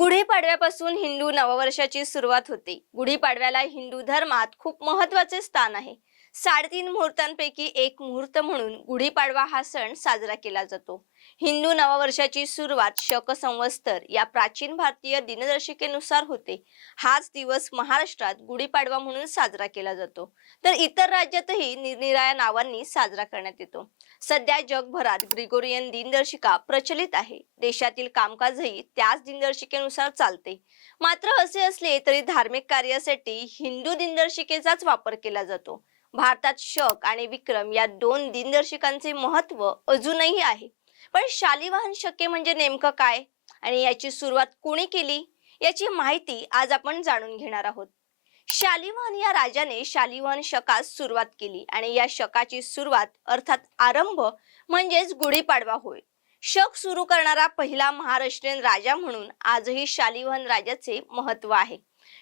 गुढीपाडव्यापासून हिंदू नववर्षाची सुरुवात होते. गुढीपाडव्याला हिंदू धर्मात खूप महत्त्वाचे स्थान आहे. साडेतीन मुहूर्तांपैकी एक मुहूर्त म्हणून गुढीपाडवा हा सण साजरा केला जातो. हिंदू नववर्षाची सुरुवात शक संवत्सर या प्राचीन भारतीय दिनदर्शिकेनुसार होते. हाच दिवस महाराष्ट्रात गुढीपाडवा म्हणून साजरा केला जातो. तर इतर राज्यातही निरनिराळ्या नावांनी साजरा करण्यात येतो. सध्या जगभरात ग्रिगोरियन दिनदर्शिका प्रचलित आहे. देशातील कामकाजही त्याच दिनदर्शिकेनुसार चालते. मात्र असे असले तरी धार्मिक कार्यासाठी हिंदू दिनदर्शिकेचाच वापर केला जातो. भारतात शक आणि विक्रम या दोन दिनदर्शिकांचे महत्त्व अजूनही आहे. पण शालिवाहन शके म्हणजे नेमकं काय? आणि याची सुरुवात कोणी केली? याची माहिती आज आपण जाणून घेणार आहोत. शालिवाहन या राजाने शालिवाहन शकास सुरुवात केली आणि या शकाची सुरुवात अर्थात आरंभ म्हणजेच गुढीपाडवा होय. शक सुरू करणारा पहिला महाराष्ट्रीयन राजा म्हणून आजही शालिवाहन राजाचे महत्त्व आहे.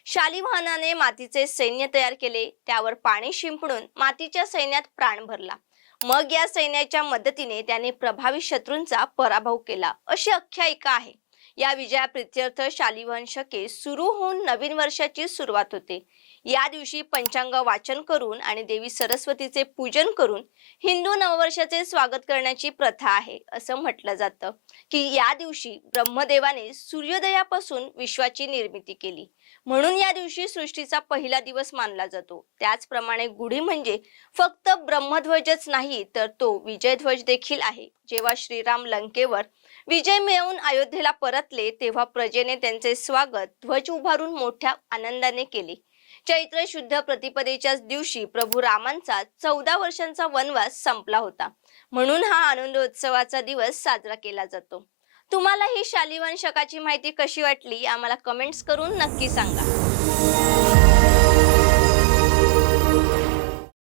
शालिवाहनाने मातीचे सैन्य तयार केले त्यावर पाणी शिंपडून मातीच्या सैन्यात प्राण भरला. मग या सैन्याच्या मदतीने त्याने प्रभावी शत्रूंचा पराभव केला. अशी आख्यायिका आहे. या विजया प्रित्यर्थ शालिवंशके सुरू होऊन नवीन वर्षाची सुरुवात होते. या दिवशी पंचांग वाचन करून आणि देवी सरस्वतीचे पूजन करून हिंदू नववर्षाचे स्वागत करण्याची प्रथा आहे असं म्हटलं जातं. की या दिवशी ब्रह्मदेवाने सूर्योदयापासून विश्वाची निर्मिती केली. म्हणून या दिवशी सृष्टीचा पहिला दिवस मानला जातो. त्याचप्रमाणे गुढी म्हणजे फक्त ब्रह्मध्वजच नाही तर तो विजयध्वज देखील आहे. जेव्हा श्रीराम लंकेवर विजय मिळवून अयोध्येला परतले तेव्हा प्रजेने त्यांचे स्वागत ध्वज उभारून मोठ्या आनंदाने केले. चैत्र शुद्ध प्रतिपदेच्याच दिवशी प्रभू रामांचा चौदा वर्षांचा वनवास संपला होता. म्हणून हा आनंदोत्सवाचा दिवस साजरा केला जातो. तुम्हाला ही शालिवान शकाची माहिती कशी वाटली आम्हाला कमेंट्स करून नक्की सांगा.